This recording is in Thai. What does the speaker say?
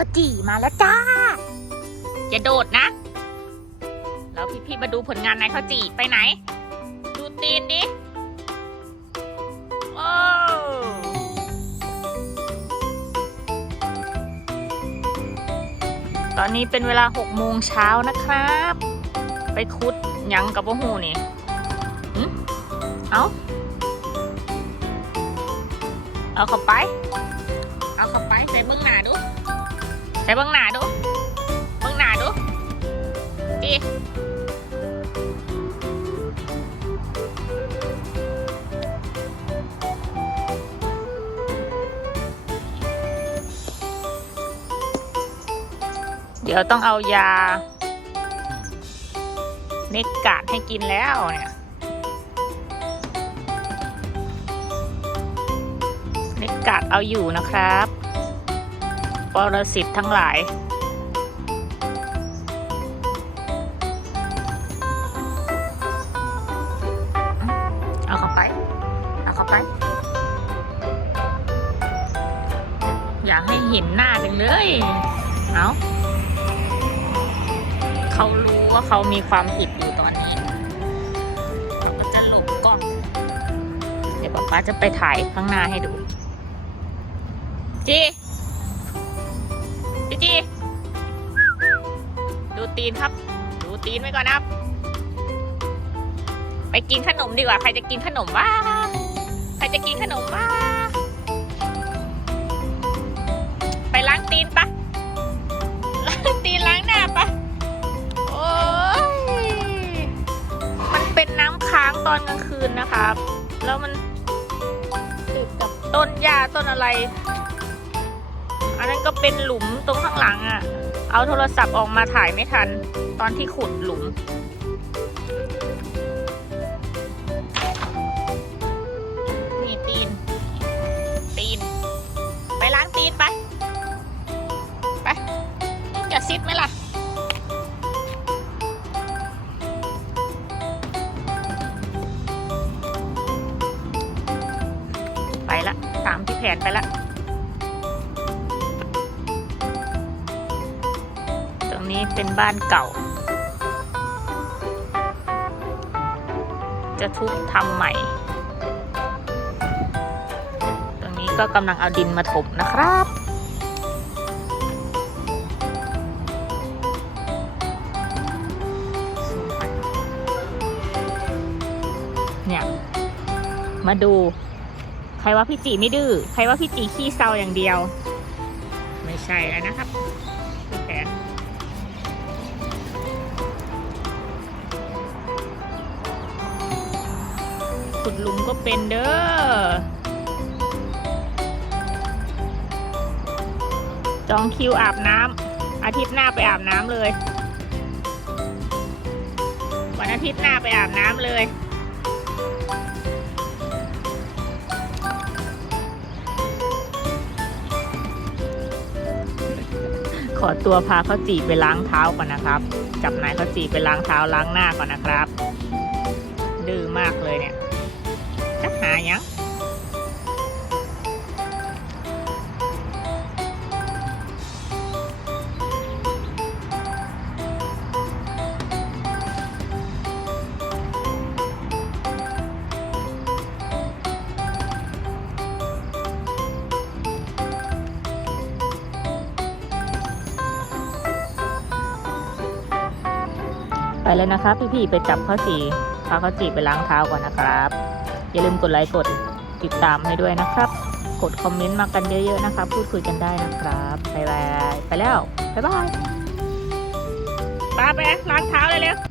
ข้าวจี่มาแล้วจ้าอย่าโดดนะ แล้วพี่ๆมาดูผลงานนายข้าวจี่ไปไหน ดูตีนดิโอ้ตอนนี้เป็นเวลา6โมงเช้านะครับ ไปคุดยังกับว่าหูนี่เอาเอาเข้าไป เอาเข้าไปใส่เบื้องหน้าดู ส่เบื้องหน้าดูเบื้องหน้าดูดีเดี๋ยวต้องเอายาเน็กกาดให้กินแล้วเนี่ยเน็กกาดเอาอยู่นะครับ ปรสิตทั้งหลาย เอาเข้าไป เอาเข้าไป อย่าให้เห็นหน้าจังเลย เอาเขารู้ว่าเขามีความผิดอยู่ตอนนี้เขาก็จะหลบกล้อง เดี๋ยวป๊าป๊าจะไปถ่ายข้างหน้าให้ดูจี พี่จี ดูตีนครับ ดูตีนไว้ก่อนนะครับ ไปกินขนมดีกว่า ใครจะกินขนมวะใครจะกินขนมวะไปล้างตีนปะล้างตีนล้างหน้าปะโอ้ยมันเป็นน้ำค้างตอนกลางคืนนะครับ แล้วมันติดกับต้นหญ้าต้นอะไร อันนั้นก็เป็นหลุมตรงข้างหลังอะ่ะ เอาโทรศัพท์ออกมาถ่ายไม่ทัน ตอนที่ขุดหลุม นี่ตีนตีน ไปล้างตีนไป ไป จะซิดไหมล่ะไปละ ตามที่แผนไปละ เป็นบ้านเก่า จะทุบทำใหม่ ตรงนี้ก็กำลังเอาดินมาถมนะครับเนี่ย มาดู ใครว่าพี่จีไม่ดื้อ ใครว่าพี่จีขี้เศร้าอย่างเดียว ไม่ใช่แล้วนะครับ ขุดหลุมก็เป็นเด้อ จองคิวอาบน้ำอาทิตย์หน้าไปอาบน้ำเลย วันอาทิตย์หน้าไปอาบน้ำเลยขอตัวพาข้าวจีไปล้างเท้าก่อนนะครับ จับนายข้าวจีไปล้างเท้าล้างหน้าก่อนนะครับ แล้วนะครับ พี่ๆไปจับข้าวจีพาข้าวจีไปล้างเท้าก่อนนะครับ อย่าลืมกดไลค์กดติดตามให้ด้วยนะครับ กดคอมเมนต์มากันเยอะๆนะครับ พูดคุยกันได้นะครับบ๊ายบายไปแล้วบ๊ายบายปาไปล้างเท้าเลยเร็ว